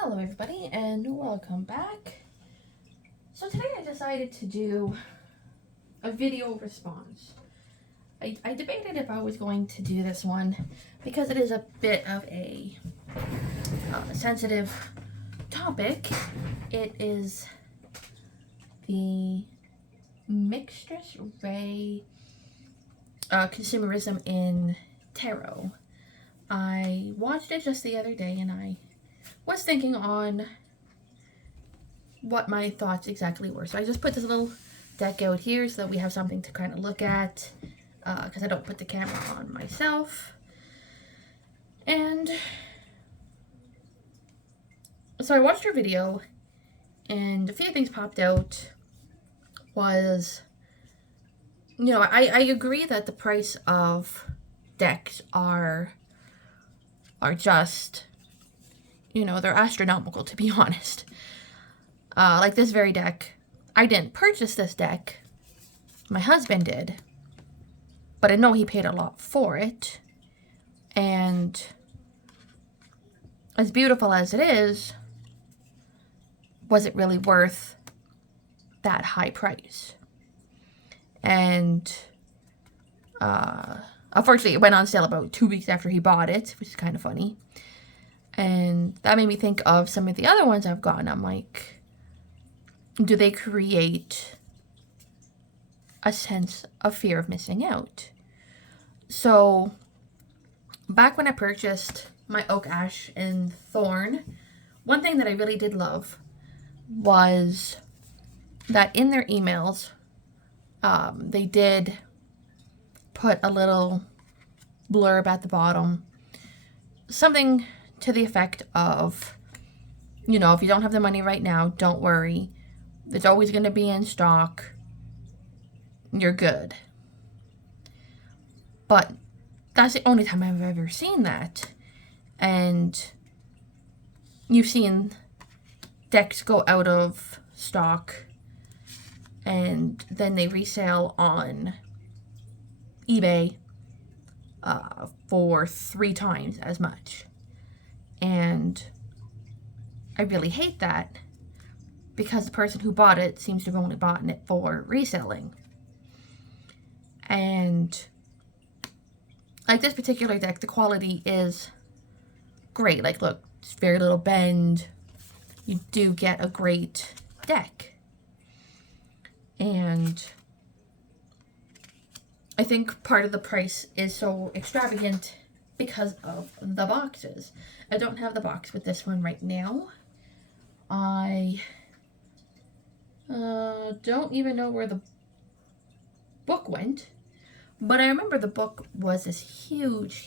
Hello everybody and welcome back. So today I decided to do a video response. I debated if I was going to do this one because it is a bit of a sensitive topic. It is the Mistress Ray consumerism in tarot. I watched it just the other day and I was thinking on what my thoughts exactly were. So I just put this little deck out here so that we have something to kind of look at because I don't put the camera on myself. And so I watched her video and a few things popped out. Was, you know, I agree that the price of decks are just, you know, they're astronomical, to be honest. Like this very deck, I didn't purchase this deck. My husband did. But I know he paid a lot for it. And as beautiful as it is, was it really worth that high price? And unfortunately, it went on sale about 2 weeks after he bought it, which is kind of funny. And that made me think of some of the other ones I've gotten. I'm like, do they create a sense of fear of missing out? So, back when I purchased my Oak Ash and Thorn, one thing that I really did love was that in their emails, they did put a little blurb at the bottom, something to the effect of, you know, if you don't have the money right now, don't worry. It's always going to be in stock. You're good. But that's the only time I've ever seen that. And you've seen decks go out of stock and then they resell on eBay for 3 times as much. And I really hate that because the person who bought it seems to have only bought it for reselling. And like this particular deck, the quality is great. Like, look, it's very little bend. You do get a great deck. And I think part of the price is so extravagant because of the boxes. I don't have the box with this one right now. I don't even know where the book went. But I remember the book was this huge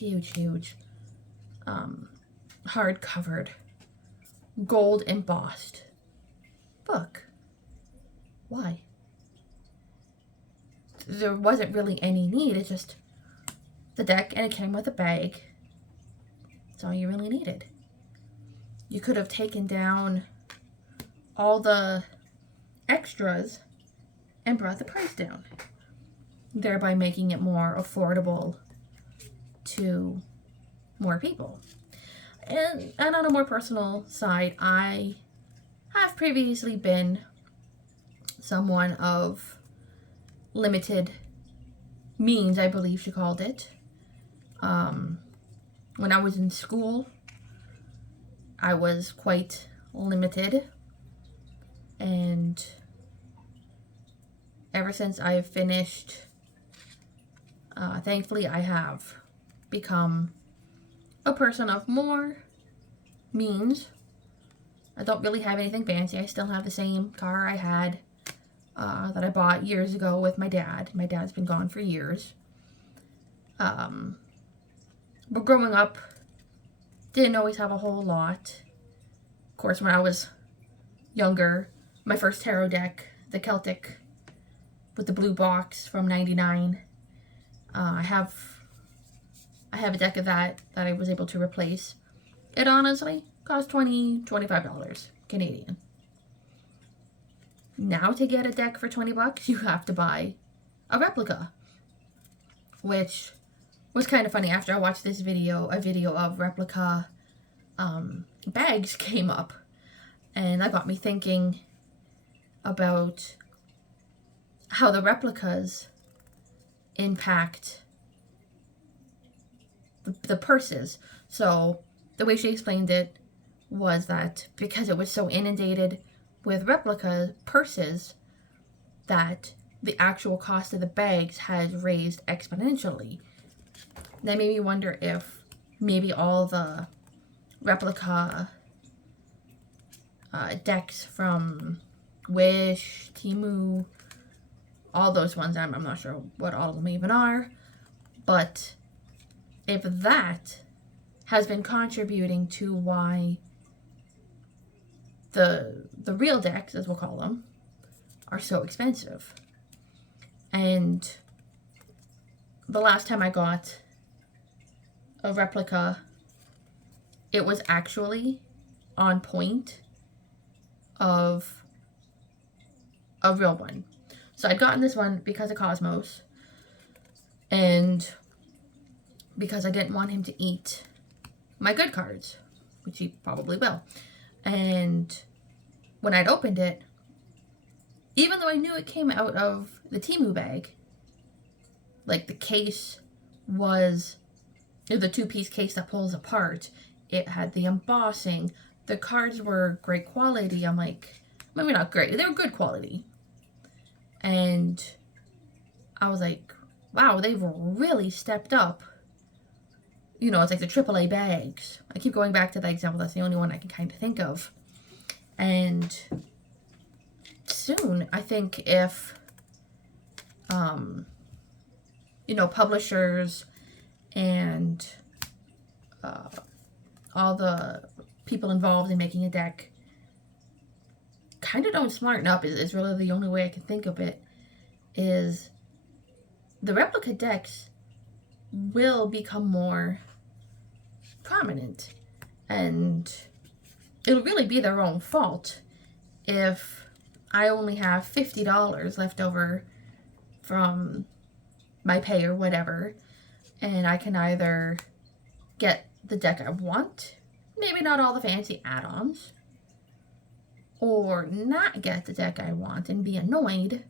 hard-covered, gold embossed book. Why? There wasn't really any need. It's just the deck and it came with a bag. That's all you really needed. You could have taken down all the extras and brought the price down, thereby making it more affordable to more people. And on a more personal side, I have previously been someone of limited means, I believe she called it. When I was in school, I was quite limited, and ever since I have finished, thankfully I have become a person of more means. I don't really have anything fancy. I still have the same car I had that I bought years ago with my dad. My dad's been gone for years. But growing up, didn't always have a whole lot. Of course, when I was younger, my first tarot deck, the Celtic with the blue box from '99. I have a deck of that I was able to replace. It honestly cost $25 Canadian. Now to get a deck for $20, you have to buy a replica, which was kind of funny. After I watched this video, a video of replica bags came up. And that got me thinking about how the replicas impact the purses. So the way she explained it was that because it was so inundated with replica purses, that the actual cost of the bags has raised exponentially. That made me wonder if maybe all the replica decks from Wish, Temu, all those ones, I'm not sure what all of them even are, but if that has been contributing to why the real decks, as we'll call them, are so expensive. And the last time I got a replica, it was actually on point of a real one. So I'd gotten this one because of Cosmos, and because I didn't want him to eat my good cards, which he probably will. And when I'd opened it, even though I knew it came out of the Temu bag, like the case was the two-piece case that pulls apart, it had the embossing, the cards were great quality. I'm like, maybe not great, they were good quality. And I was like, wow, they've really stepped up. You know, it's like the AAA bags. I keep going back to that example. That's the only one I can kind of think of. And soon, I think if, publishers and all the people involved in making a deck kind of don't smarten up, is really the only way I can think of it, is the replica decks will become more prominent, and it'll really be their own fault if I only have $50 left over from my pay or whatever, and I can either get the deck I want, maybe not all the fancy add-ons, or not get the deck I want and be annoyed.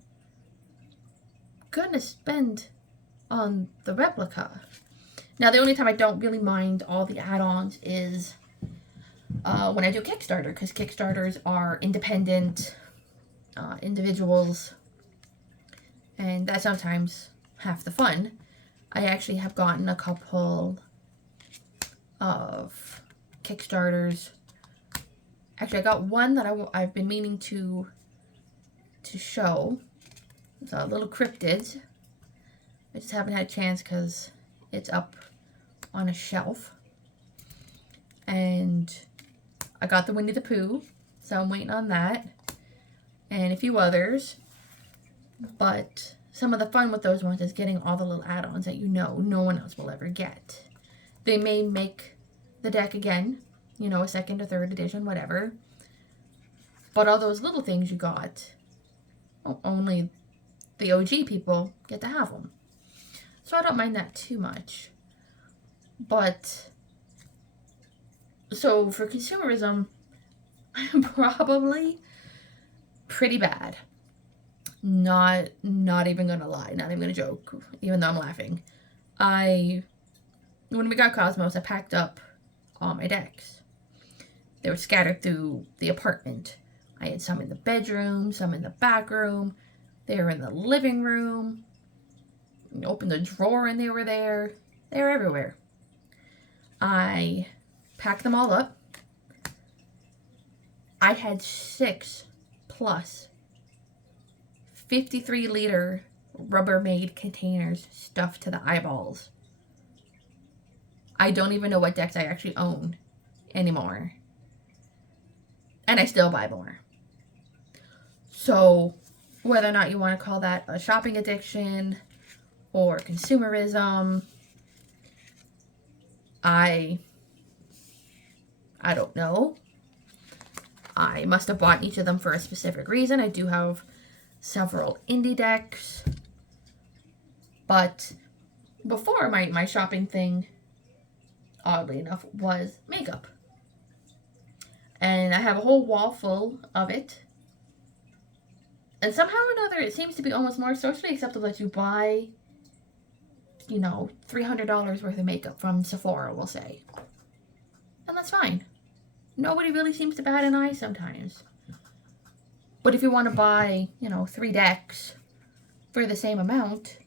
Gonna spend on the replica. Now, the only time I don't really mind all the add-ons is when I do Kickstarter, because Kickstarters are independent individuals, and that's sometimes half the fun. I actually have gotten a couple of Kickstarters. Actually, I got one that I've been meaning to show. It's a little cryptid. I just haven't had a chance because it's up on a shelf. And I got the Winnie the Pooh, so I'm waiting on that. And a few others. But some of the fun with those ones is getting all the little add-ons that no one else will ever get. They may make the deck again, a second or third edition, whatever. But all those little things you got, only the OG people get to have them. So I don't mind that too much. But, so for consumerism, I'm probably pretty bad. Not even gonna lie, not even gonna joke, even though I'm laughing. When we got Cosmos, I packed up all my decks. They were scattered through the apartment. I had some in the bedroom, some in the back room. They were in the living room. I opened the drawer and they were there. They were everywhere. I packed them all up. I had 6 plus 53-liter Rubbermaid containers stuffed to the eyeballs. I don't even know what decks I actually own anymore. And I still buy more. So, whether or not you want to call that a shopping addiction or consumerism, I don't know. I must have bought each of them for a specific reason. I do have several indie decks. But before, my shopping thing, oddly enough, was makeup. And I have a whole wall full of it. And somehow or another, it seems to be almost more socially acceptable that you buy, you know, $300 worth of makeup from Sephora, we'll say. And that's fine. Nobody really seems to bat an eye sometimes. But if you want to buy, you know, 3 decks for the same amount,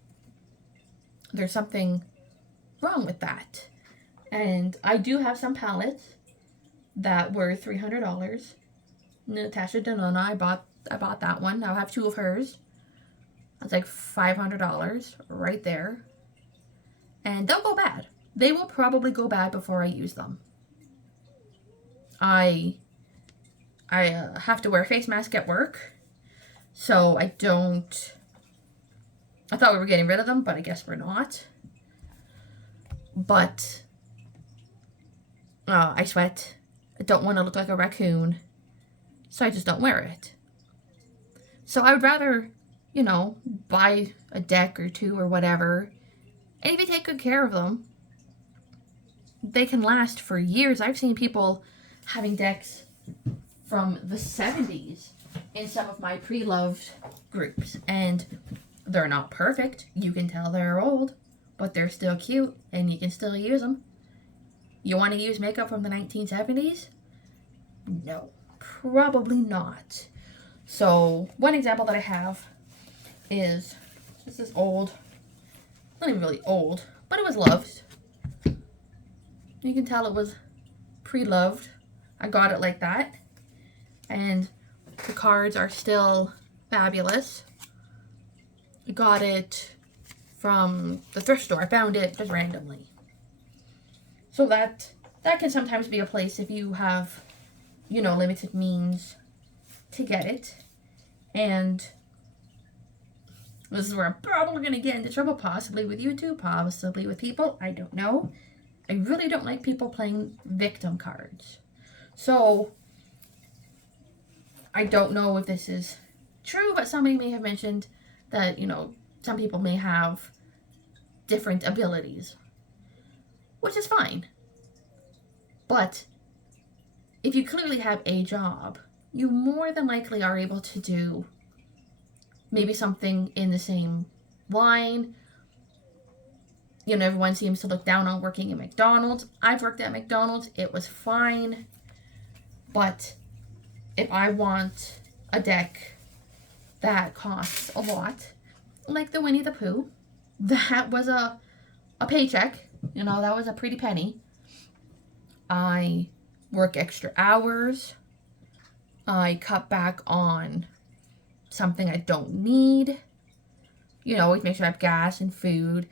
there's something wrong with that. And I do have some palettes that were $300. Natasha Denona, I bought that one. I'll have 2 of hers. That's like $500 right there. And they'll go bad. They will probably go bad before I use them. I have to wear a face mask at work, so I thought we were getting rid of them, but I guess we're not. But I sweat. I don't want to look like a raccoon, so I just don't wear it. So I would rather, you know, buy a deck or 2 or whatever, and if you take good care of them, they can last for years. I've seen people having decks from the 70s in some of my pre-loved groups, and they're not perfect. You can tell they're old, but they're still cute, and you can still use them. You want to use makeup from the 1970s? No, probably not. So one example that I have is, this is old, not even really old, but it was loved. You can tell it was pre-loved. I got it like that, and the cards are still fabulous. I got it from the thrift store. I found it just randomly. So that can sometimes be a place if you have, you know, limited means to get it. And this is where I'm probably going to get into trouble, possibly with YouTube, possibly with people. I don't know. I really don't like people playing victim cards. So, I don't know if this is true, but somebody may have mentioned that, you know, some people may have different abilities, which is fine. But if you clearly have a job, you more than likely are able to do maybe something in the same line. You know, everyone seems to look down on working at McDonald's. I've worked at McDonald's. It was fine. But if I want a deck that costs a lot, like the Winnie the Pooh, that was a paycheck. You know, that was a pretty penny. I work extra hours. I cut back on something I don't need. You know, always make sure I have gas and food,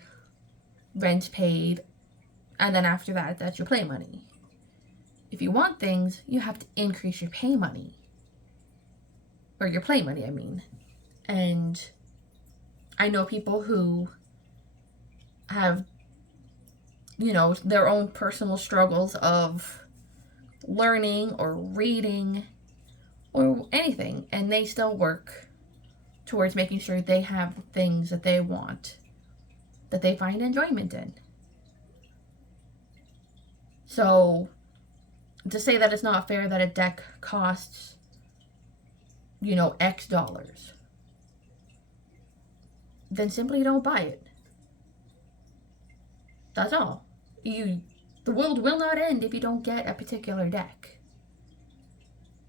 rent paid, and then after that, that's your play money. If you want things, you have to increase your pay money. Or your play money, I mean. And I know people who have, you know, their own personal struggles of learning or reading or anything, and they still work towards making sure they have the things that they want, that they find enjoyment in. So, to say that it's not fair that a deck costs, you know, X dollars, then simply don't buy it. That's all. The world will not end if you don't get a particular deck.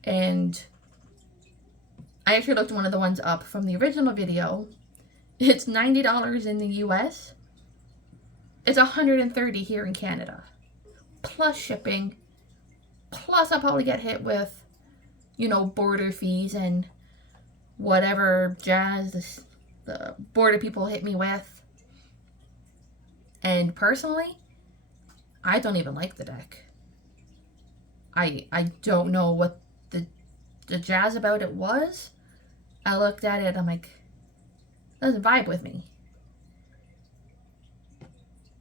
And I actually looked one of the ones up from the original video. It's $90 in the US. It's $130 here in Canada. Plus shipping. Plus I'll probably get hit with, you know, border fees and whatever jazz the border people hit me with. And personally, I don't even like the deck. I don't know what the jazz about it was. I looked at it, I'm like, it doesn't vibe with me.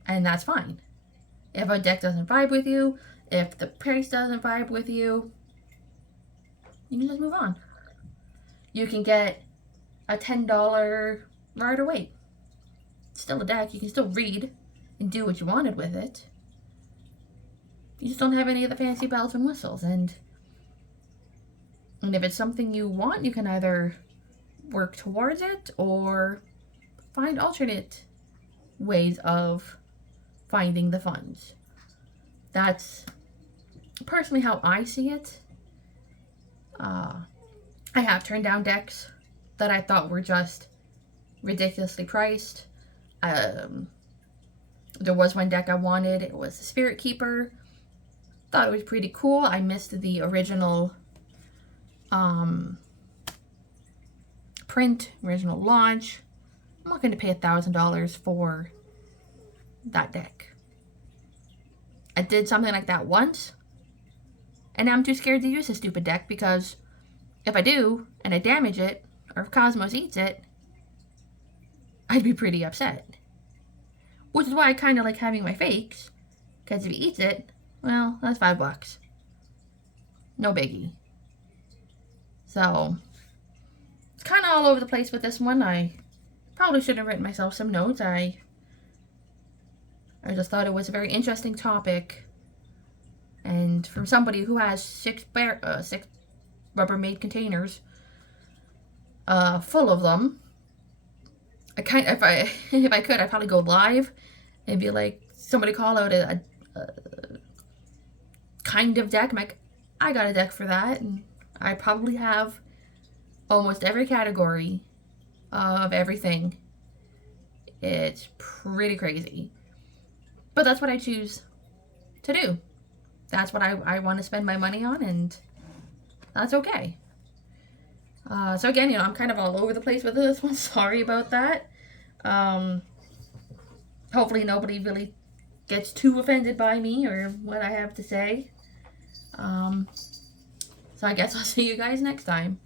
And that's fine. If a deck doesn't vibe with you, if the price doesn't vibe with you, you can just move on. You can get a $10 Rider-Waite. Still a deck. You can still read and do what you wanted with it. You just don't have any of the fancy bells and whistles. And And if it's something you want, you can either work towards it or find alternate ways of finding the funds. That's personally how I see it. I have turned down decks that I thought were just ridiculously priced. There was one deck I wanted. It was the Spirit Keeper. Thought it was pretty cool. I missed the original print, original launch. I'm not going to pay $1,000 for that deck. I did something like that once, and now I'm too scared to use a stupid deck because if I do and I damage it, or if Cosmos eats it, I'd be pretty upset. Which is why I kind of like having my fakes, because if he eats it, well, that's $5. No biggie. So, it's kind of all over the place with this one. I probably should have written myself some notes. I just thought it was a very interesting topic. And from somebody who has six Rubbermaid containers full of them, if I could, I'd probably go live and be like, somebody call out a kind of deck. I'm like, I got a deck for that, and I probably have almost every category of everything. It's pretty crazy. But that's what I choose to do. That's what I want to spend my money on, and that's okay. So again, I'm kind of all over the place with this one. Sorry about that. Hopefully nobody really gets too offended by me or what I have to say. So I guess I'll see you guys next time.